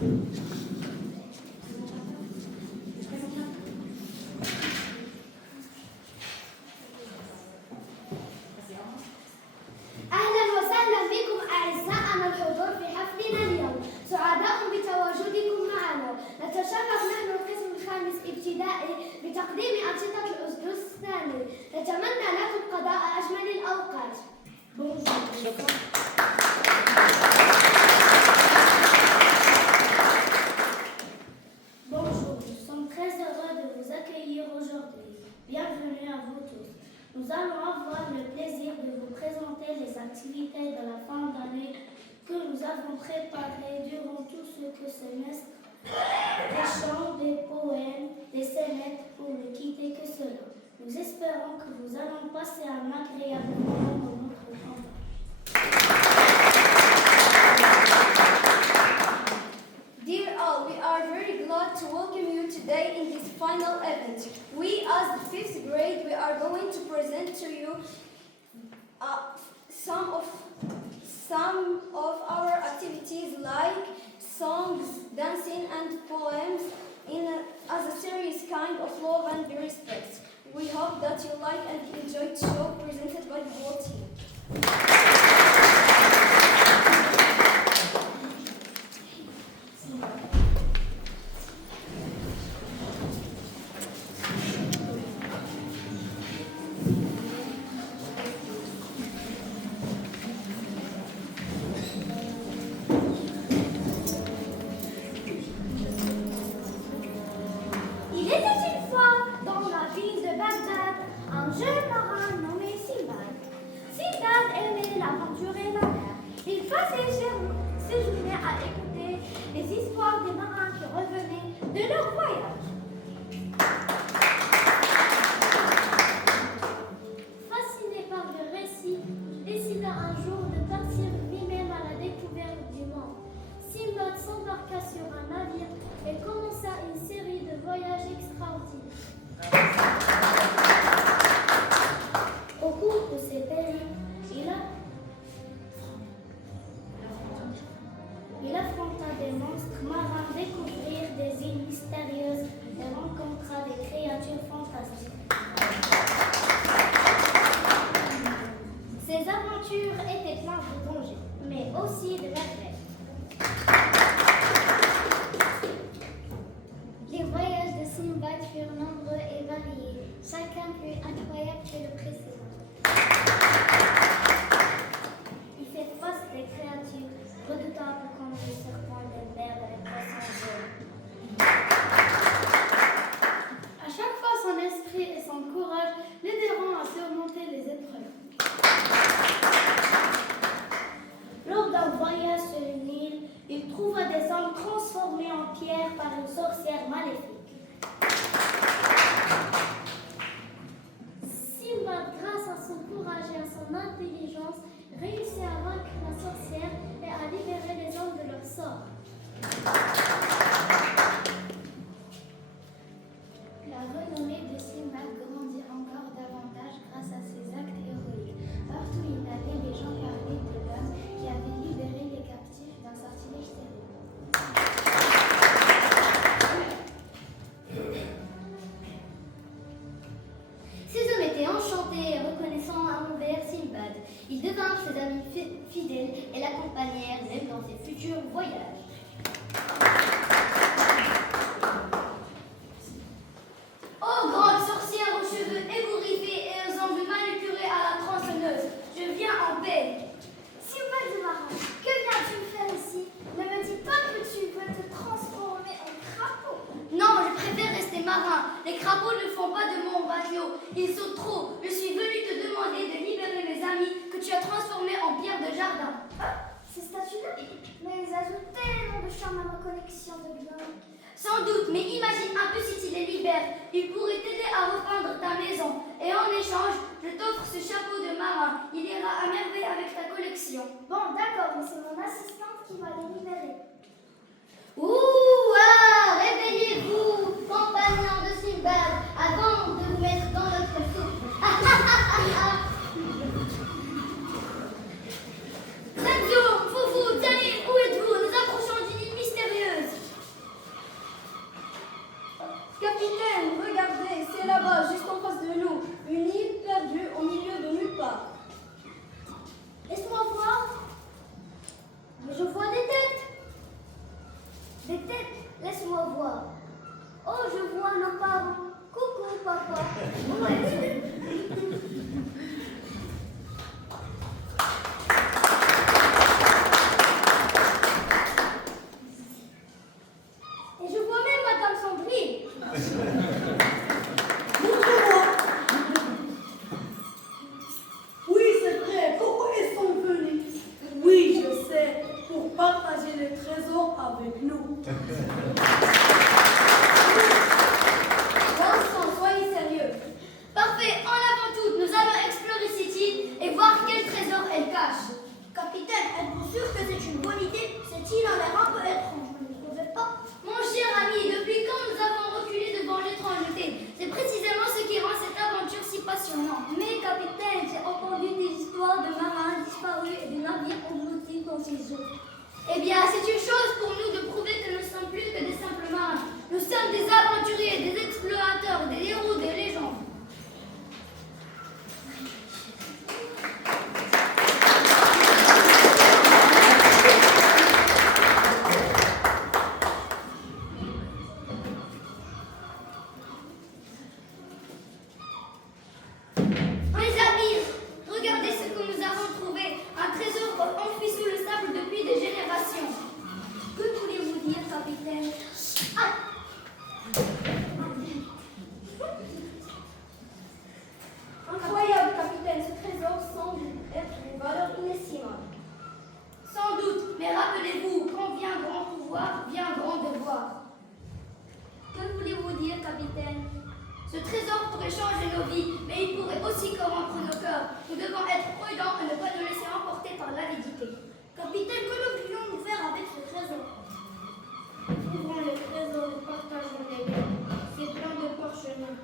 أهلا وسهلا بكم أعزائنا الحضور في حفلنا اليوم، سعداء بتواجدكم معنا. نتشرف نحن القسم الخامس ابتدائي بتقديم أنشطة الأسبوع الثاني. نتمنى لكم قضاء أجمل الأوقات. Bonjour, nous sommes très heureux de vous accueillir aujourd'hui. Bienvenue à vous tous. Nous allons avoir le plaisir de vous présenter les activités de la fin d'année que nous avons préparées durant tout ce semestre. Des chants, des poèmes, des scénettes pour ne quitter que cela. Nous espérons que nous allons passer un agréable moment dans notre campagne. Dear all, we are very glad to welcome you today in this final event. We, as the 5th grade, we are going to present to you some of our activities like songs, dancing and poems as a serious kind of love and respect. We hope that you like and enjoy the show presented by the whole team. Il était une fois dans la ville de Bagdad un jeune marin nommé Simbad. Simbad aimait l'aventure et la mer. Il passait ses journées à écouter les histoires des marins qui revenaient de leur voyage. Fasciné par le récit, il décida un jour de partir lui-même à la découverte du monde. Simbad s'embarqua sur un navire et commença une série de voyages extraordinaires. Au cours de ces périples, il affronta des monstres marins, découvrit des îles mystérieuses et rencontra des créatures fantastiques. Ces aventures étaient pleines de dangers, mais aussi de merveilles. Les voyages de Simbad furent nombreux et variés, chacun plus incroyable que le précédent. Il fait face à des créatures redoutables comme les serpents, les vers et les poissons jaunes. À chaque fois, son esprit et son courage l'aideront à surmonter les épreuves. Lors d'un voyage sur une île, il trouva des hommes transformés en pierre par une sorcière maléfique. Simbad, grâce à son courage et à son intelligence, réussit à vaincre la sorcière et à libérer les hommes de leur sort. La renommée de Simbad grandit encore davantage grâce à ses actes héroïques. Partout où il allait, les gens parlaient de l'homme qui avait libéré les captifs d'un sortilège terrible. Ces hommes étaient enchantés et reconnaissants envers Simbad. Ils devinrent ses amis fidèles et l'accompagnèrent même dans ses futurs voyages. Ô grande sorcière aux cheveux ébouriffés et aux ongles manucurés à la tronçonneuse, je viens en paix. Simbad le marin, que viens-tu faire ici? Ne me dis pas que tu veux te transformer en crapaud. Non, je préfère rester marin. Les crapauds ne font pas de mon bateau. Ils sautent trop. Je suis venue te demander de libérer mes amis que tu as transformés en pierre de jardin. Ces statues-là, mais elles ajoutent tellement de charme à ma collection de gloire. Sans doute, mais imagine un peu si tu les libères. Ils pourraient t'aider à repeindre ta maison. Et en échange, je t'offre ce chapeau de marin. Il ira à merveille avec ta collection. Bon, d'accord, mais c'est mon assistante qui va les libérer. Ouah, réveillez-vous, compagnons de Simbad, avant de vous mettre dans notre soupe. Sadio, Foufou, Dali, où êtes-vous? Nous approchons d'une île mystérieuse. Des têtes, laisse-moi voir. Oh, je vois nos parents. Coucou, papa. Où es-tu? Et je vois même Madame Sandrine. Montre-moi. Oui, c'est vrai. Pourquoi ils sont venus? Oui, je sais. Pour partager les trésors avec nous. Vincent, soyez sérieux. Parfait, en avant toute, nous allons explorer cette île et voir quel trésor elle cache. Capitaine, êtes-vous sûr que c'est une bonne idée? Cette île a l'air un peu étrange, vous ne trouvez pas? Mon cher ami, depuis quand nous avons reculé devant l'étrangeté? C'est précisément ce qui rend cette aventure si passionnante. Mais capitaine, j'ai entendu des histoires de marins disparus et de navires engloutis dans ces eaux. Eh bien, c'est une chose pour nous de prouver que nous sommes plus que des simples marins. Nous sommes des aventuriers, des explorateurs, des héros, des légendes. Mes amis, regardez ce que nous avons trouvé. Un trésor enfoui sous le sable depuis des générations. Que voulez-vous dire, capitaine? Ah! Incroyable, capitaine. Ce trésor semble être d'une valeur inestimable. Sans doute, mais rappelez-vous, quand vient grand pouvoir, vient grand devoir. Que voulez-vous dire, capitaine? Ce trésor pourrait changer nos vies, mais il pourrait aussi corrompre nos cœurs. Nous devons être prudents et ne pas nous laisser emporter par l'avidité. Capitaine, que devrions-nous faire avec ce trésor? Ouvrons le trésor et partageons les biens. C'est plein de parchemins.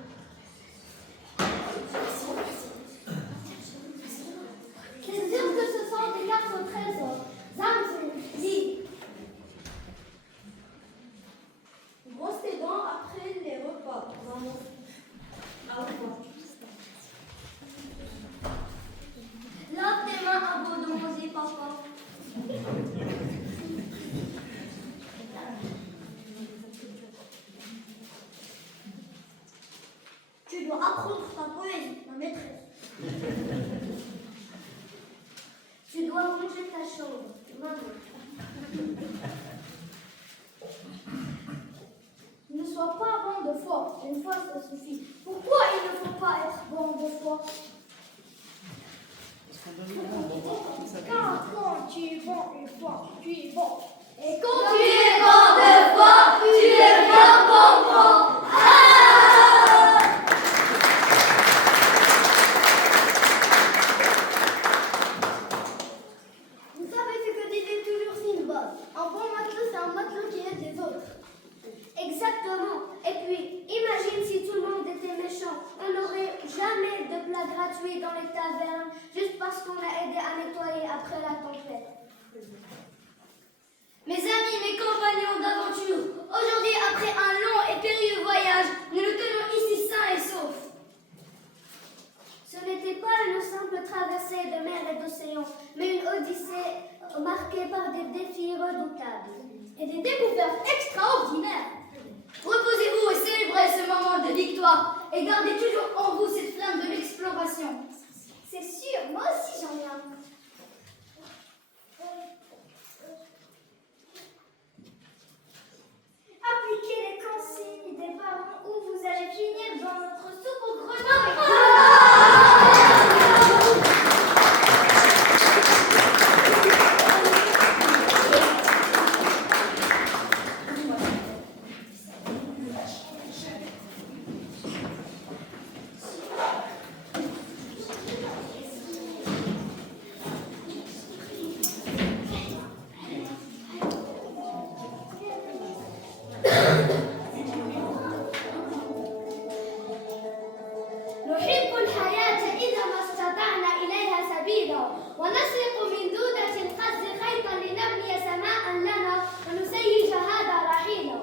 C'est sûr que ce sont des cartes au trésor. Zamzou, dis. Brosse tes dents après les repas, maman. Au revoir. Lave tes mains avant de manger, papa. Tu dois apprendre ta poésie, ma maîtresse. Tu dois ranger ta chambre, maman. Ne sois pas bon de foi. Une fois, ça suffit. Pourquoi il ne faut pas être bon de foi? Car quand tu es bon une fois, tu es bon. Et quand tu es bon de foi, tu es bon. Vous savez ce que disait toujours Sinbad? Un bon matelot, c'est un matelot qui aide les autres. Exactement. Et puis, imagine si tout le monde était méchant. On n'aurait jamais de plats gratuits dans les tavernes juste parce qu'on a aidé à nettoyer après la tempête. Mes amis, mes compagnons d'aventure, aujourd'hui, après un long et périlleux voyage, nous nous tenons ici sains et saufs. Ce n'était pas une simple traversée de mer et d'océan, mais une odyssée marquée par des défis redoutables et des découvertes extraordinaires. Reposez-vous et célébrez ce moment de victoire et gardez toujours en vous cette flamme de l'exploration. C'est sûr, moi aussi j'en ai un. Appliquez les consignes des parents ou vous allez finir dans notre soupe au grenouilles. نحب الحياة إذا ما استطعنا إليها سبيلا ونسرق من دودة القز خيطا لنبني سماء لنا ونسيج هذا رحيلا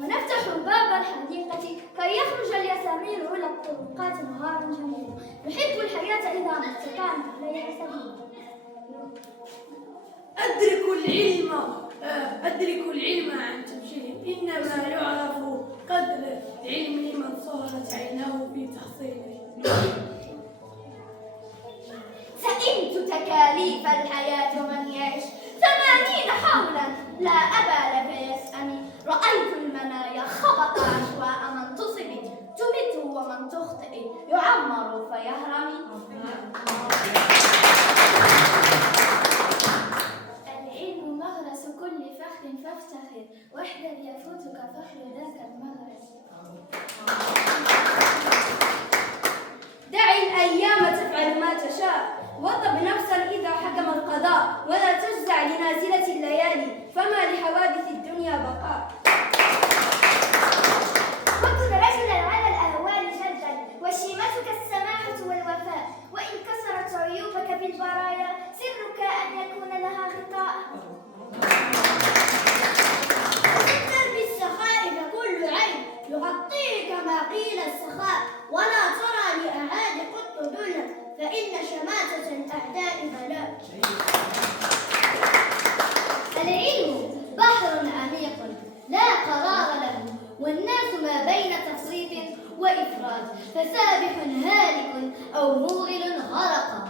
ونفتح باب الحديقة كي يخرج الياسمين إلى الطرقات نهارا جميلا نحب الحياة إذا ما استطعنا إليها سبيلا أدركوا العلم أدرك العلم عن تبجيل، إنما يعرف قدر العلم من صهرت عيناه في تحصيله. سئمت تكاليف الحياة ومن يعيش 80 حولا لا أبال فيسأمي. رأيت المنايا خبط عشواء من تصب تمت ومن تخطئ يعمر فيهرمي. العلم مغرس كل فخر فافتخر واحذر يفوتك فخر ذاك المغرس. دع الأيام تفعل ما تشاء وطب نفسا إذا حكم القضاء ولا تجزع لنازلة الليالي فما لحوادث الدنيا بقاء. كنت رجلا على الأهوال جلدا وشيمتك السماحة والوفاء وإن كسرت عيوبك بالبرايا سرك أن يكون لها غطاء. وفكر بالسخاء فكل عين يغطيه كما قيل السخاء ولا ترى لأعادي قط دنا فإن شماتة الأعداء بلاء. العلم بحر عميق لا قرار له والناس ما بين تفريط وإفراط فسابح هالك أو موغل غرق